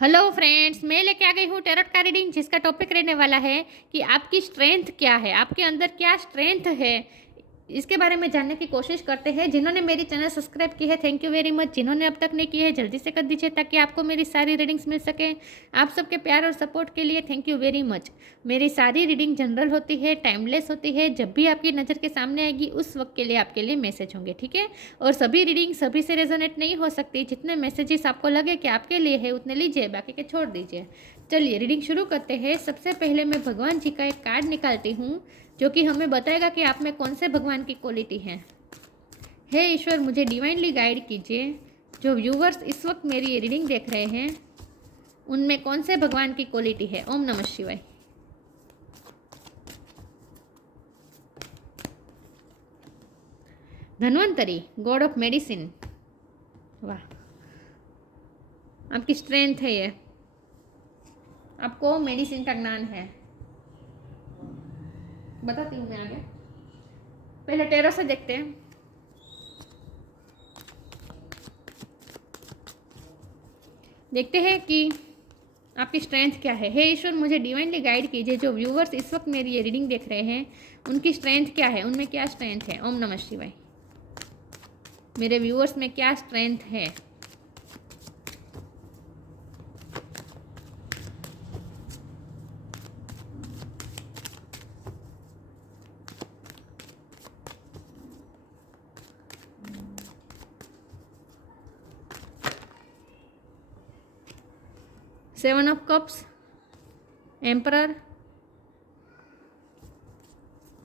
Hello friends, मैं लेके आ गई हूँ टैरोट का रीडिंग जिसका टॉपिक रहने वाला है कि आपकी स्ट्रेंथ क्या है, आपके अंदर क्या स्ट्रेंथ है, इसके बारे में जानने की कोशिश करते हैं। जिन्होंने मेरी चैनल सब्सक्राइब की है थैंक यू वेरी मच, जिन्होंने अब तक नहीं की है जल्दी से कर दीजिए ताकि आपको मेरी सारी रीडिंग्स मिल सके। आप सबके प्यार और सपोर्ट के लिए थैंक यू वेरी मच। मेरी सारी रीडिंग जनरल होती है, टाइमलेस होती है, जब भी आपकी नज़र के सामने आएगी उस वक्त के लिए आपके लिए मैसेज होंगे, ठीक है। और सभी रीडिंग सभी से रेजोनेट नहीं हो सकती, जितने मैसेजेस आपको लगे कि आपके लिए है उतने लीजिए, बाकी के छोड़ दीजिए। चलिए रीडिंग शुरू करते हैं। सबसे पहले मैं भगवान जी का एक कार्ड निकालती हूँ जो कि हमें बताएगा कि आप में कौन से भगवान की क्वालिटी है। हे ईश्वर, मुझे डिवाइनली गाइड कीजिए। जो व्यूवर्स इस वक्त मेरी ये रीडिंग देख रहे हैं उनमें कौन से भगवान की क्वालिटी है। ओम नमः शिवाय। Dhanvantari, God of medicine. वाह, आपकी स्ट्रेंथ है ये, आपको मेडिसिन का ज्ञान है। बताती हूँ मैं आगे, पहले टेरो से देखते हैं। देखते हैं कि आपकी स्ट्रेंथ क्या है। हे ईश्वर, मुझे डिवाइनली गाइड कीजिए। जो व्यूवर्स इस वक्त मेरी ये रीडिंग देख रहे हैं उनकी स्ट्रेंथ क्या है, उनमें क्या स्ट्रेंथ है। ओम नमः शिवाय। मेरे व्यूवर्स में क्या स्ट्रेंथ है। सेवन ऑफ कप्स, एम्परर,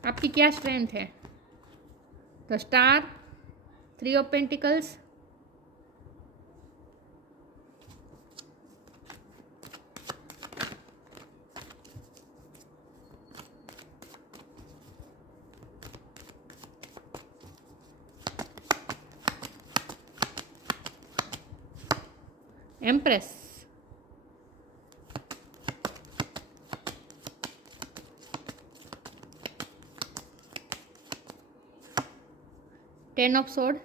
आपकी क्या स्ट्रेंथ है। The star, three of pentacles, empress, ten of sword,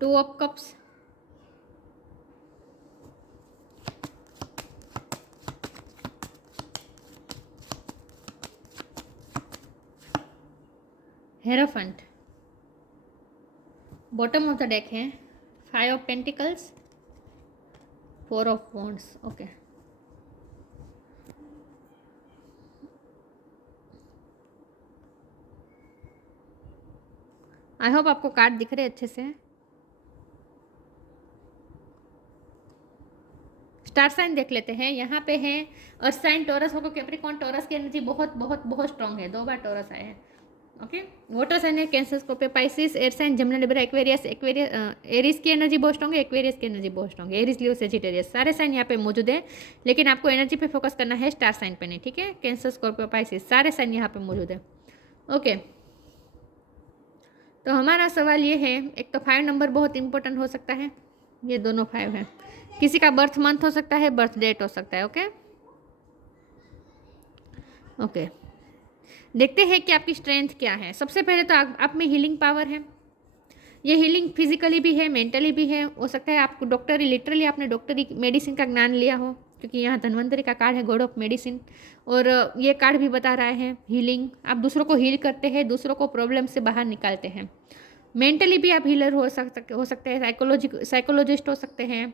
two of cups, hierophant. Bottom of the deck है five of pentacles, four of wands. Okay, I hope आपको card दिख रहे अच्छे से। Star sign देख लेते हैं। यहाँ पे है अर्थ साइन टॉरस होगा, कैप्रिकॉर्न। टॉरस की एनर्जी बहुत बहुत बहुत स्ट्रांग है, 2 बार टॉरस आए हैं। ओके, वाटर साइन है Cancer, Scorpio, Pisces. Air sign Gemini, Libra, Aquarius. Aries की एनर्जी बहुत स्ट्रांग है, एक्वेरियस की एनर्जी बहुत स्ट्रांग है। एरिस, लियो, सेजिटेरियस, सारे साइन यहाँ पे मौजूद है, लेकिन आपको एनर्जी पे फोकस करना है, स्टार साइन पे नहीं, ठीक है। कैंसर, स्कॉर्पियो, पाइसिस, सारे साइन यहाँ पे मौजूद है। ओके, तो हमारा सवाल ये है, एक तो 5 नंबर बहुत इंपॉर्टेंट हो सकता है, ये दोनों 5 है। किसी का बर्थ मंथ हो सकता है, बर्थ डेट हो सकता है। ओके ओके, देखते हैं कि आपकी स्ट्रेंथ क्या है। सबसे पहले तो आप में हीलिंग पावर है। ये हीलिंग फिजिकली भी है, मेंटली भी है। हो सकता है आपको डॉक्टरी, लिटरली आपने डॉक्टरी मेडिसिन का ज्ञान लिया हो, क्योंकि यहाँ धन्वंतरी का कार्ड है, गॉड ऑफ मेडिसिन। और ये कार्ड भी बता रहा है हीलिंग, आप दूसरों को हील करते हैं, दूसरों को प्रॉब्लम से बाहर निकालते हैं। मेंटली भी आप हीलर हो सकते हैं, साइकोलॉजिस्ट हो सकते हैं।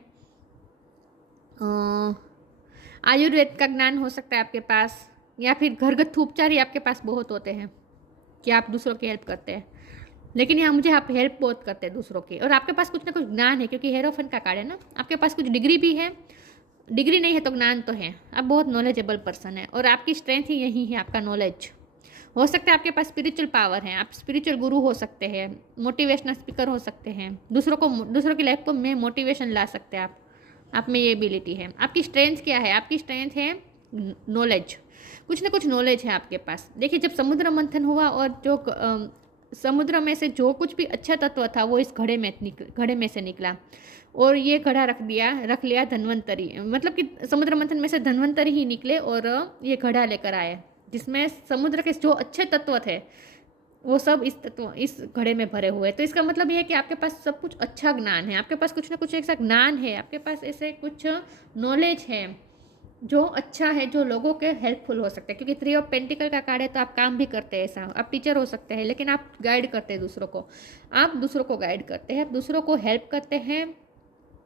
आयुर्वेद का ज्ञान हो सकता है आपके पास, या फिर घरगथ्थू उपचार ही आपके पास बहुत होते हैं कि आप दूसरों की हेल्प करते हैं। लेकिन यहाँ मुझे आप हेल्प बहुत करते हैं दूसरों की, और आपके पास कुछ ना कुछ ज्ञान है, क्योंकि हेरोफन का कार्ड है ना। आपके पास कुछ डिग्री भी है, डिग्री नहीं है तो ज्ञान तो है। आप बहुत नॉलेजेबल पर्सन है, और आपकी स्ट्रेंथ ही यही है, आपका नॉलेज। हो सकता है आपके पास स्पिरिचुअल पावर है, आप स्पिरिचुअल गुरु हो सकते हैं, मोटिवेशनल स्पीकर हो सकते हैं, दूसरों की लाइफ को में मोटिवेशन ला सकते हैं आप में ये एबिलिटी है। आपकी स्ट्रेंथ क्या है, आपकी स्ट्रेंथ है नॉलेज। कुछ ना कुछ नॉलेज है आपके पास। देखिए, जब समुद्र मंथन हुआ और जो समुद्र में से जो कुछ भी अच्छा तत्व था वो इस घड़े में से निकला, और ये घड़ा रख लिया धन्वंतरी, मतलब कि समुद्र मंथन में से धन्वंतरी ही निकले और ये घड़ा लेकर आए, जिसमें समुद्र के जो अच्छे तत्व थे वो सब इस घड़े में भरे हुए। तो इसका मतलब ये है कि आपके पास सब कुछ अच्छा ज्ञान है, आपके पास कुछ ना कुछ ऐसा ज्ञान है, आपके पास ऐसे कुछ नॉलेज है जो अच्छा है, जो लोगों के हेल्पफुल हो सकता है। क्योंकि 3 ऑफ पेंटिकल का कार्ड है, तो आप काम भी करते हैं, ऐसा आप टीचर हो सकते हैं, लेकिन आप गाइड करते हैं दूसरों को, आप दूसरों को गाइड करते हैं, आप दूसरों को हेल्प करते हैं।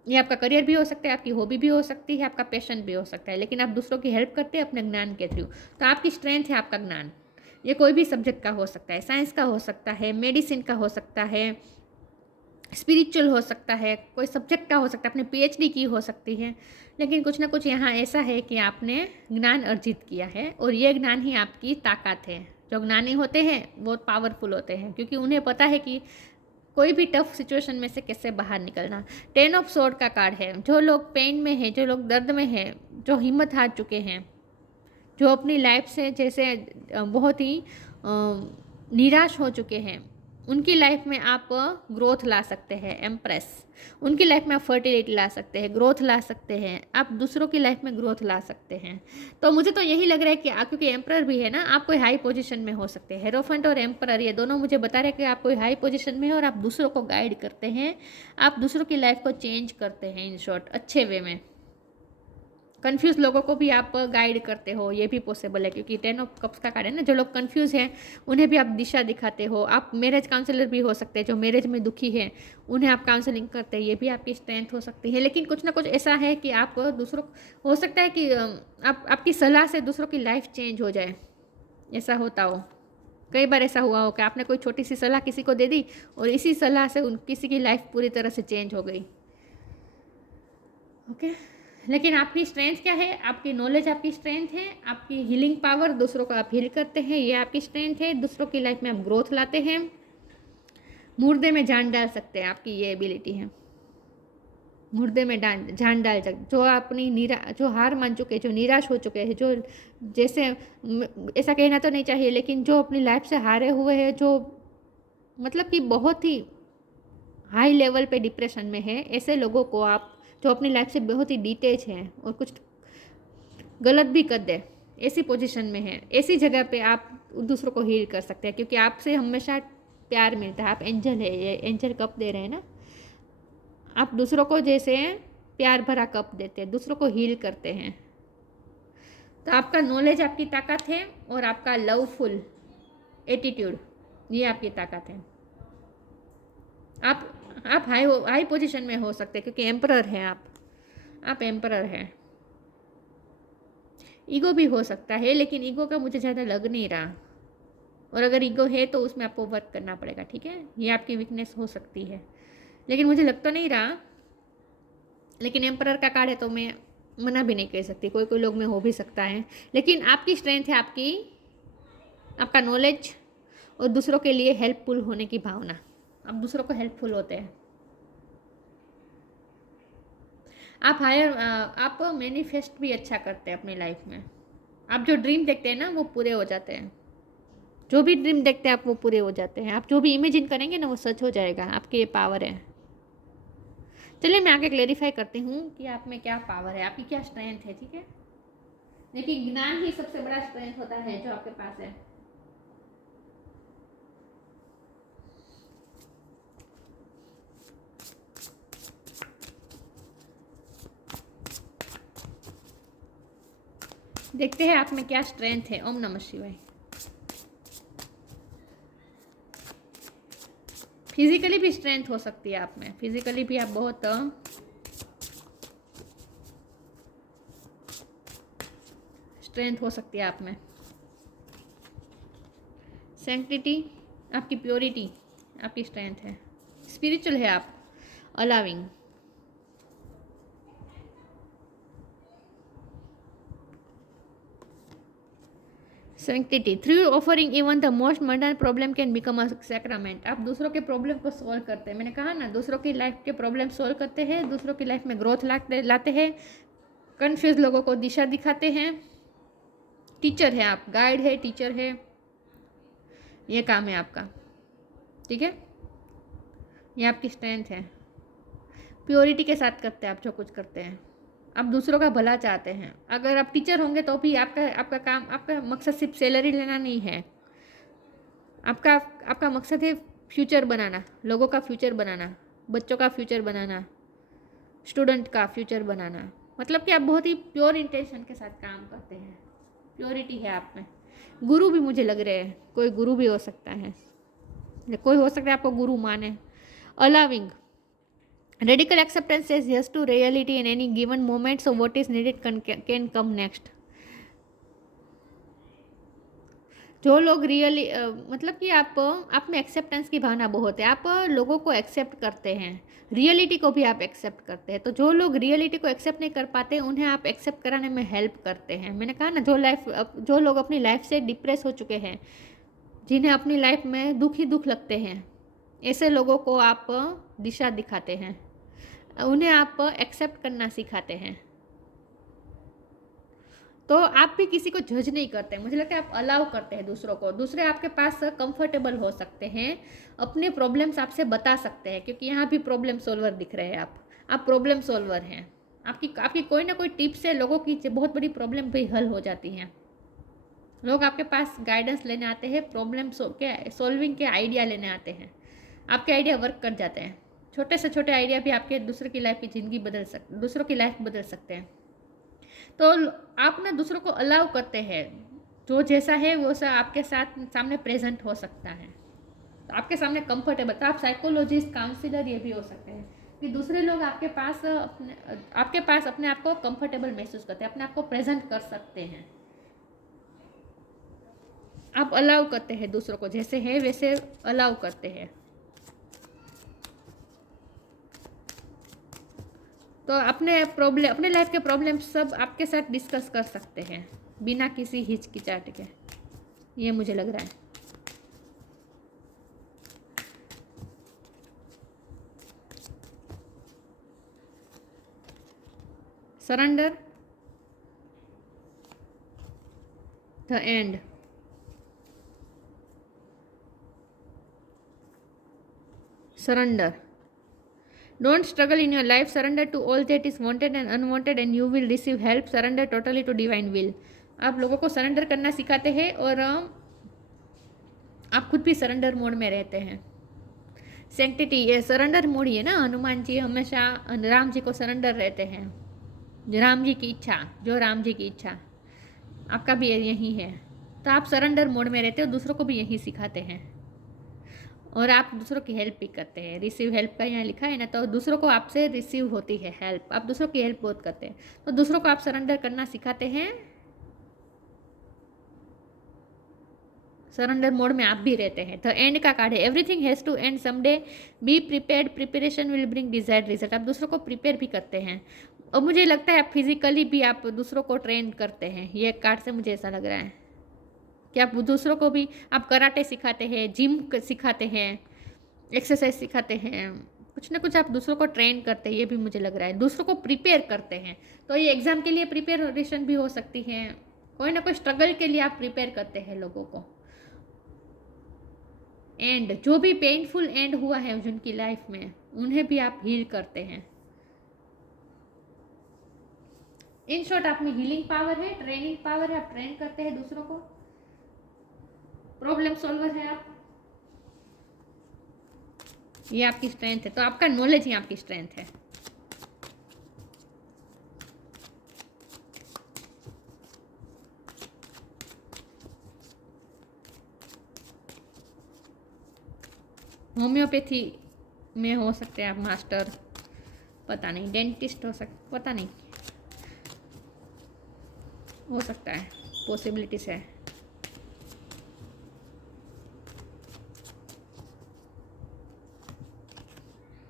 ये आपका करियर भी हो सकता है, आपकी हॉबी भी हो सकती है, आपका पैशन भी हो सकता है, लेकिन आप दूसरों की हेल्प करते हैं अपने ज्ञान के थ्रू। तो आपकी स्ट्रेंथ है आपका ज्ञान। ये कोई भी सब्जेक्ट का हो सकता है, साइंस का हो सकता है, मेडिसिन का हो सकता है, स्पिरिचुअल हो सकता है, कोई सब्जेक्ट का हो सकता है, आपने पीएचडी की हो सकती है, लेकिन कुछ ना कुछ यहाँ ऐसा है कि आपने ज्ञान अर्जित किया है, और ये ज्ञान ही आपकी ताकत है। जो ज्ञानी होते हैं बहुत पावरफुल होते हैं, क्योंकि उन्हें पता है कि कोई भी टफ सिचुएशन में से कैसे बाहर निकलना। 10 ऑफ सोर्ड का कार्ड है। जो लोग पेन में हैं, जो लोग दर्द में हैं, जो हिम्मत हार चुके हैं, जो अपनी लाइफ से जैसे बहुत ही निराश हो चुके हैं, उनकी लाइफ में आप ग्रोथ ला सकते हैं। एम्प्रेस, उनकी लाइफ में आप फर्टिलिटी ला सकते हैं, ग्रोथ ला सकते हैं, आप दूसरों की लाइफ में ग्रोथ ला सकते हैं। तो मुझे तो यही लग रहा है कि क्योंकि एम्परर भी है ना, आप कोई हाई पोजीशन में हो सकते हैं। हेरोफेंट और एम्परर ये दोनों मुझे बता रहे हैं कि आप कोई हाई पोजीशन में हो और आप दूसरों को गाइड करते हैं, आप दूसरों की लाइफ को चेंज करते हैं, इन शॉर्ट अच्छे वे में। कंफ्यूज लोगों को भी आप गाइड करते हो, ये भी पॉसिबल है, क्योंकि 10 ऑफ कप्स का कार्ड है ना। जो लोग कंफ्यूज हैं उन्हें भी आप दिशा दिखाते हो। आप मैरिज काउंसलर भी हो सकते हैं, जो मैरिज में दुखी है उन्हें आप काउंसलिंग करते हैं, ये भी आपकी स्ट्रेंथ हो सकती है। लेकिन कुछ ना कुछ ऐसा है कि आप दूसरों, हो सकता है कि आपकी सलाह से दूसरों की लाइफ चेंज हो जाए, ऐसा होता हो। कई बार ऐसा हुआ हो कि आपने कोई छोटी सी सलाह किसी को दे दी और इसी सलाह से किसी की लाइफ पूरी तरह से चेंज हो गई। ओके, लेकिन आपकी स्ट्रेंथ क्या है? आपकी नॉलेज आपकी स्ट्रेंथ है, आपकी हीलिंग पावर, दूसरों को आप हील करते हैं, ये आपकी स्ट्रेंथ है। दूसरों की लाइफ में आप ग्रोथ लाते हैं, मुर्दे में जान डाल सकते हैं, आपकी ये एबिलिटी है। मुर्दे में जान डाल सकते, जो अपनी जो हार मान चुके, जो निराश हो चुके हैं, जो जैसे ऐसा कहना तो नहीं चाहिए, लेकिन जो अपनी लाइफ से हारे हुए हैं, जो मतलब कि बहुत ही हाई लेवल पे डिप्रेशन में है, ऐसे लोगों को आप, जो अपनी लाइफ से बहुत ही डिटेच हैं और कुछ गलत भी कर दे, ऐसी पोजीशन में है, ऐसी जगह पे आप दूसरों को हील कर सकते हैं, क्योंकि आपसे हमेशा प्यार मिलता है। आप एंजल है, ये एंजल कप दे रहे हैं ना, आप दूसरों को जैसे प्यार भरा कप देते हैं, दूसरों को हील करते हैं। तो आपका नॉलेज आपकी ताकत है, और आपका लवफुल एटीट्यूड ये आपकी ताकत है। आप हाई पोजीशन में हो सकते हैं, क्योंकि एम्परर हैं आप एम्परर हैं। ईगो भी हो सकता है, लेकिन ईगो का मुझे ज़्यादा लग नहीं रहा, और अगर ईगो है तो उसमें आपको वर्क करना पड़ेगा, ठीक है। ये आपकी वीकनेस हो सकती है, लेकिन मुझे लग तो नहीं रहा। लेकिन एम्परर का कार्ड है तो मैं मना भी नहीं कर सकती, कोई कोई लोग में हो भी सकता है। लेकिन आपकी स्ट्रेंथ है आपका नॉलेज, और दूसरों के लिए हेल्पफुल होने की भावना। आप दूसरों को हेल्पफुल होते हैं, आप मैनिफेस्ट भी अच्छा करते हैं अपनी लाइफ में। आप जो ड्रीम देखते हैं ना वो पूरे हो जाते हैं, जो भी ड्रीम देखते हैं आप वो पूरे हो जाते हैं। आप जो भी इमेजिन करेंगे ना वो सच हो जाएगा, आपकी ये पावर है। चलिए मैं आगे क्लेरिफाई करती हूँ कि आप में क्या पावर है, आपकी क्या स्ट्रेंथ है, ठीक है। लेकिन ज्ञान ही सबसे बड़ा स्ट्रेंथ होता है जो आपके पास है। देखते हैं आप में क्या स्ट्रेंथ है। ओम नमः शिवाय। फिजिकली भी स्ट्रेंथ हो सकती है आप में, फिजिकली भी आप बहुत स्ट्रेंथ हो सकती है आप में। सैंक्टिटी आपकी प्योरिटी आपकी स्ट्रेंथ है। स्पिरिचुअल है आप, allowing. Sanctity, through offering even the most Marden problem can become a sacrament. आप दूसरों के प्रॉब्लम को सॉल्व करते हैं। मैंने कहा ना, दूसरों की लाइफ के प्रॉब्लम सॉल्व करते हैं, दूसरों की लाइफ में ग्रोथ लाते हैं, कन्फ्यूज लोगों को दिशा दिखाते हैं। टीचर है आप, गाइड है, टीचर है, ये काम है आपका। ठीक है, ये आपकी स्ट्रेंथ है। प्योरिटी के साथ करते हैं आप जो कुछ करते हैं, आप दूसरों का भला चाहते हैं। अगर आप टीचर होंगे तो भी आपका आपका काम, आपका मकसद सिर्फ सैलरी लेना नहीं है, आपका आपका मकसद है फ्यूचर बनाना, लोगों का फ्यूचर बनाना, बच्चों का फ्यूचर बनाना, स्टूडेंट का फ्यूचर बनाना। मतलब कि आप बहुत ही प्योर इंटेंशन के साथ काम करते हैं, प्योरिटी है आप में। गुरु भी मुझे लग रहे हैं, कोई गुरु भी हो सकता है, कोई हो सकता है आपको गुरु माने। Allowing, radical acceptance says yes to reality in any given moment, so what is needed can come next. जो लोग रियली मतलब कि आप में एक्सेप्टेंस की भावना बहुत है, आप लोगों को एक्सेप्ट करते हैं, रियलिटी को भी आप एक्सेप्ट करते हैं। तो जो लोग रियलिटी को एक्सेप्ट नहीं कर पाते उन्हें आप एक्सेप्ट कराने में हेल्प करते हैं। मैंने कहा ना, जो लोग अपनी लाइफ से डिप्रेस हो चुके हैं, जिन्हें अपनी लाइफ में दुख ही दुख लगते हैं, ऐसे लोगों को आप दिशा दिखाते हैं, उन्हें आप एक्सेप्ट करना सिखाते हैं। तो आप भी किसी को जज नहीं करते, मुझे लगता है आप अलाउ करते हैं दूसरों को। दूसरे आपके पास कंफर्टेबल हो सकते हैं, अपने प्रॉब्लम्स आपसे बता सकते हैं, क्योंकि यहाँ भी प्रॉब्लम सॉल्वर दिख रहे हैं आप प्रॉब्लम सॉल्वर हैं। आपकी कोई ना कोई टिप से लोगों की बहुत बड़ी प्रॉब्लम भी हल हो जाती हैं। लोग आपके पास गाइडेंस लेने आते हैं, प्रॉब्लम के सॉल्विंग के आइडिया लेने आते हैं, आपके आइडिया वर्क कर जाते हैं। छोटे से छोटे आइडिया भी आपके दूसरों की लाइफ की ज़िंदगी दूसरों की लाइफ बदल सकते हैं। तो आप ना दूसरों को अलाउ करते हैं, जो जैसा है वो सा आपके सामने प्रेजेंट हो सकता है, तो आपके सामने कंफर्टेबल। तो आप साइकोलॉजिस्ट, काउंसलर ये भी हो सकते हैं कि दूसरे लोग आपके पास अपने आप को कंफर्टेबल महसूस करते हैं, अपने आप को प्रेजेंट कर सकते हैं। आप अलाउ करते हैं दूसरों को, जैसे है वैसे अलाउ करते हैं। तो अपने लाइफ के प्रॉब्लम सब आपके साथ डिस्कस कर सकते हैं बिना किसी हिचकिचाहट के, ये मुझे लग रहा है। Surrender, the end, surrender. Don't struggle in your life. Surrender to all that is wanted and unwanted and you will receive help. Surrender totally to divine will. आप लोगों को सरेंडर करना सिखाते हैं और आप खुद भी सरेंडर मोड में रहते हैं। सेंक्टिटी, ये सरेंडर मोड ही है ना। हनुमान जी हमेशा राम जी को सरेंडर रहते हैं, राम जी की इच्छा, जो राम जी की इच्छा, आपका भी यही है। तो आप सरेंडर मोड में रहते हो, दूसरों को भी यही सिखाते हैं और आप दूसरों की हेल्प भी करते हैं। रिसीव हेल्प का यहाँ लिखा है ना, तो दूसरों को आपसे रिसीव होती है हेल्प, आप दूसरों की हेल्प बहुत करते हैं। तो दूसरों को आप सरेंडर करना सिखाते हैं, सरेंडर मोड में आप भी रहते हैं। तो एंड का कार्ड है, everything has to end someday, be prepared, preparation will bring desired result. आप दूसरों को प्रिपेयर भी करते हैं और मुझे लगता है आप फिजिकली भी आप दूसरों को ट्रेन करते हैं। ये कार्ड से मुझे ऐसा लग रहा है कि आप दूसरों को भी आप कराटे सिखाते हैं, जिम सिखाते हैं, एक्सरसाइज सिखाते हैं, कुछ ना कुछ आप दूसरों को ट्रेन करते हैं। ये भी मुझे लग रहा है दूसरों को प्रिपेयर करते हैं। तो ये एग्ज़ाम के लिए प्रिपरेशन भी हो सकती है, कोई ना कोई स्ट्रगल के लिए आप प्रिपेयर करते हैं लोगों को। एंड जो भी पेनफुल एंड हुआ है जिनकी लाइफ में, उन्हें भी आप हील करते हैं। इन शॉर्ट आप में हीलिंग पावर है, ट्रेनिंग पावर है, आप ट्रेन करते हैं दूसरों को, प्रॉब्लम सॉल्वर है आप, ये आपकी स्ट्रेंथ है। तो आपका नॉलेज ही आपकी स्ट्रेंथ है। होम्योपैथी में हो सकते हैं आप मास्टर, पता नहीं, डेंटिस्ट हो सकते, पता नहीं, हो सकता है, पॉसिबिलिटीज है।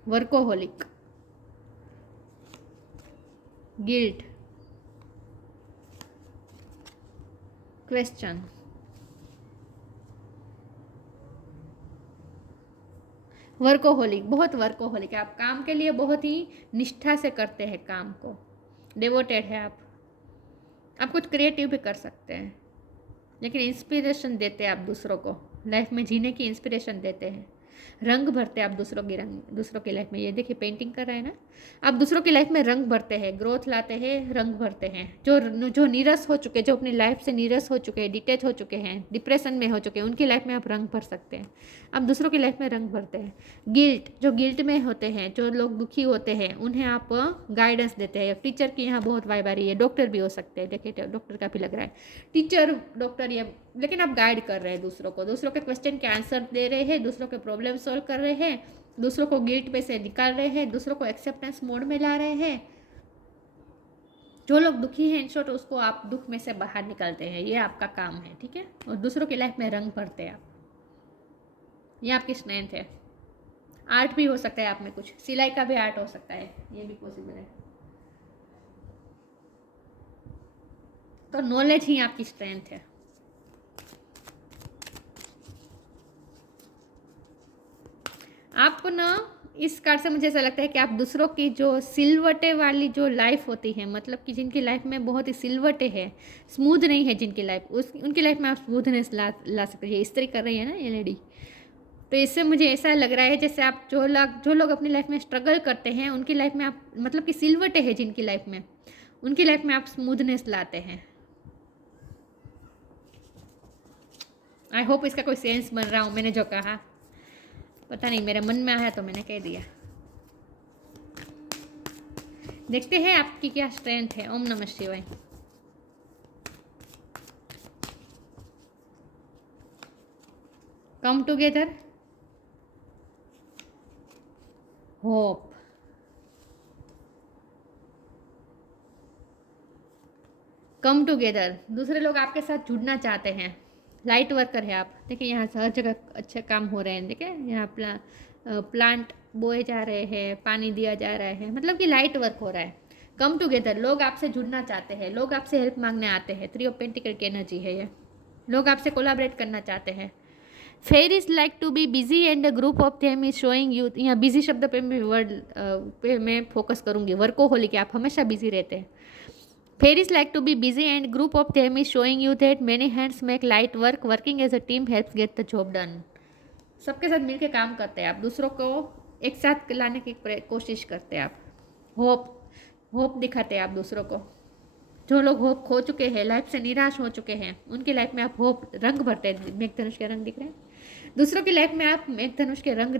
वर्कोहोलिक, गिल्ट, क्वेश्चन, वर्कोहोलिक, बहुत वर्कोहोलिक है आप, काम के लिए बहुत ही निष्ठा से करते हैं काम को, डिवोटेड है आप कुछ क्रिएटिव भी कर सकते हैं, लेकिन इंस्पिरेशन देते हैं आप दूसरों को, लाइफ में जीने की इंस्पिरेशन देते हैं। रंग भरते हैं आप दूसरों की लाइफ में। ये देखिए पेंटिंग कर रहे हैं ना, आप दूसरों की लाइफ में रंग भरते हैं, ग्रोथ लाते हैं, रंग भरते हैं। जो नीरस हो चुके, जो अपनी लाइफ से नीरस हो चुके हैं, डिटैच हो चुके हैं, डिप्रेशन में हो चुके हैं, उनकी लाइफ में आप रंग भर सकते हैं। आप दूसरों की लाइफ में रंग भरते हैं। जो गिल्ट में होते हैं, जो लोग दुखी होते हैं, उन्हें आप गाइडेंस देते हैं। टीचर की यहाँ बहुत वाइब आ रही है, डॉक्टर भी हो सकते हैं, देखिए डॉक्टर का भी लग रहा है, टीचर डॉक्टर ये, लेकिन आप गाइड कर रहे हैं दूसरों को, दूसरों के क्वेश्चन के आंसर दे रहे हैं, दूसरों के प्रॉब्लम सॉल्व कर रहे हैं, दूसरों को गिल्ट पे से निकाल रहे हैं, दूसरों को एक्सेप्टेंस मोड में ला रहे हैं। जो लोग दुखी हैं इन शॉर्ट, उसको आप दुख में से बाहर निकालते हैं, ये आपका काम है, ठीक है। और दूसरों की लाइफ में रंग भरते हैं आप, ये आपकी स्ट्रेंथ है। आर्ट भी हो सकता है आप में, कुछ सिलाई का भी आर्ट हो सकता है, ये भी पॉसिबल है। तो नॉलेज ही आपकी स्ट्रेंथ है। आपको ना इस कार्ड से मुझे ऐसा लगता है कि आप दूसरों की जो सिलवटे वाली जो लाइफ होती है, मतलब कि जिनकी लाइफ में बहुत ही सिलवटे है, स्मूथ नहीं है जिनकी लाइफ, उनकी लाइफ में आप स्मूथनेस ला सकते हैं। इस्त्री कर रही है ना ये लेडी, तो इससे मुझे ऐसा लग रहा है जैसे आप जो लोग अपनी लाइफ में स्ट्रगल करते हैं, उनकी लाइफ में आप, मतलब कि सिलवटे है जिनकी लाइफ में, उनकी लाइफ में आप स्मूथनेस लाते हैं। आई होप इसका कोई सेंस बन रहा हूँ, मैंने जो कहा पता नहीं, मेरे मन में आया तो मैंने कह दिया। देखते हैं आपकी क्या स्ट्रेंथ है। ओम नमः शिवाय। Come together, hope, come together. दूसरे लोग आपके साथ जुड़ना चाहते हैं। लाइट वर्कर है आप, देखिए यहाँ हर जगह अच्छे काम हो रहे हैं, देखिए यहाँ प्लांट बोए जा रहे हैं, पानी दिया जा रहा है, मतलब कि लाइट वर्क हो रहा है। कम टुगेदर, लोग आपसे जुड़ना चाहते हैं, लोग आपसे हेल्प मांगने आते हैं। 3 ऑफ पेंटिकल की एनर्जी है ये, लोग आपसे कोलैबोरेट करना चाहते हैं। Fairies like to be busy and group of them is showing you. यहाँ बिजी शब्द पे मैं वर्ड पे मैं फोकस करूँगी। वर्कोहोलिक, आप हमेशा बिजी रहते हैं। Fairies like to be busy and group of them is showing you that many hands make light work. Working as a team helps get the job done. सबके साथ मिलके काम करते हैं आप, दूसरों को एक साथ लाने की कोशिश करते हैं आप। होप दिखाते हैं आप दूसरों को। जो लोग होप खो चुके हैं, लाइफ से निराश हो चुके हैं, उनकी लाइफ में आप होप रंग भरते हैं। मेघधनुष के रंग दिख रहे हैं। दूसरों की लाइफ में आप मेघधनुष के रंग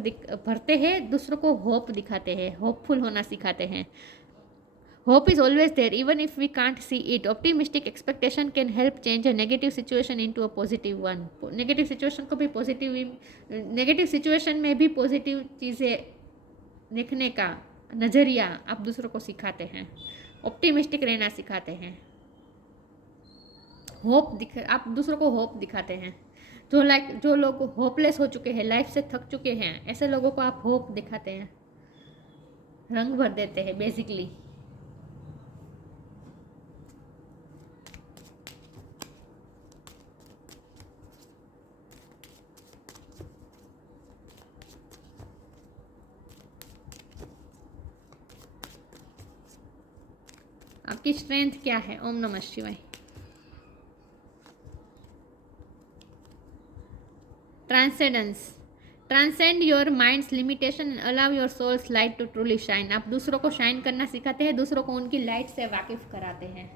भरते हैं, दूसरों को होप दिखाते हैं, होपफुल होना सिखाते हैं। Hope is always there, even if we can't see it. Optimistic expectation can help change a negative situation into a positive one. Negative situation को भी नेगेटिव सिचुएशन में भी पॉजिटिव चीज़ें देखने का नज़रिया आप दूसरों को सिखाते हैं। ऑप्टिमिस्टिक रहना सिखाते हैं। आप दूसरों को होप दिखाते हैं। जो लोग होपलेस हो चुके हैं, लाइफ से थक चुके हैं, ऐसे लोगों को आप होप दिखाते हैं, रंग भर देते हैं बेसिकली। आपकी स्ट्रेंथ क्या है? ओम नमः शिवाय। Transcend your mind's limitation and allow your soul's light to truly shine. आप दूसरों को शाइन करना सिखाते हैं, दूसरों को उनकी लाइट से वाकिफ कराते हैं,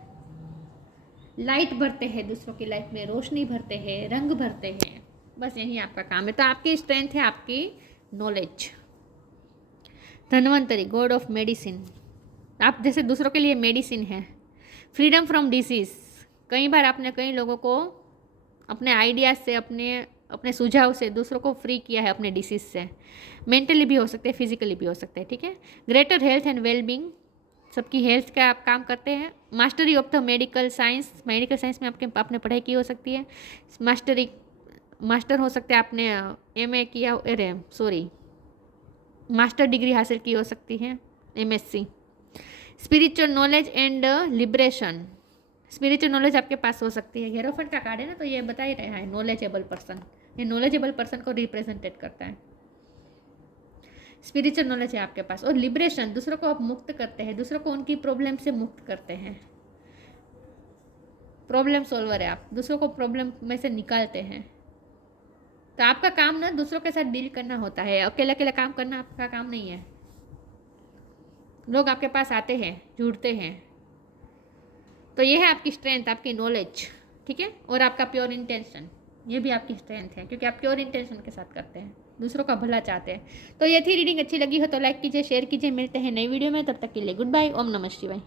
लाइट भरते हैं, दूसरों की लाइफ में रोशनी भरते हैं, रंग भरते हैं। बस यही आपका काम है। तो आपकी स्ट्रेंथ है आपकी knowledge. Dhanvantari, God of medicine, आप जैसे दूसरों के लिए मेडिसिन है। फ्रीडम फ्रॉम डिसीज़, कई बार आपने कई लोगों को अपने आइडियाज़ से, अपने सुझाव से दूसरों को फ्री किया है अपने डिसीज़ से। मेंटली भी हो सकते हैं, फिजिकली भी हो सकते हैं, ठीक है। ग्रेटर हेल्थ एंड वेलबींग, सबकी हेल्थ का आप काम करते हैं। Mastery of the medical science में आपने पढ़ाई की हो सकती है। मास्टर हो सकते हैं, आपने MA किया, मास्टर डिग्री हासिल की हो सकती है, MSc। Spiritual knowledge and liberation, spiritual knowledge आपके पास हो सकती है। हेरोफेंट का कार्ड है ना, तो ये बता ही रहा है नॉलेजेबल पर्सन, ये नॉलेजेबल पर्सन को रिप्रेजेंटेट करता है। स्पिरिचुअल नॉलेज है आपके पास। और लिबरेशन, दूसरों को आप मुक्त करते हैं, दूसरों को उनकी प्रॉब्लम से मुक्त करते हैं। प्रॉब्लम सॉल्वर है आप, दूसरों को प्रॉब्लम में से निकालते हैं। तो आपका काम ना दूसरों के साथ डील करना होता है, अकेले अकेले काम करना आपका काम नहीं है। लोग आपके पास आते हैं, जुड़ते हैं। तो ये है आपकी स्ट्रेंथ, आपकी नॉलेज, ठीक है, और आपका प्योर इंटेंशन, ये भी आपकी स्ट्रेंथ है क्योंकि आप प्योर इंटेंशन के साथ करते हैं, दूसरों का भला चाहते हैं। तो ये थी रीडिंग, अच्छी लगी हो तो लाइक कीजिए, शेयर कीजिए। मिलते हैं नई वीडियो में, तब तक के लिए गुड बाय। ओम नमः शिवाय।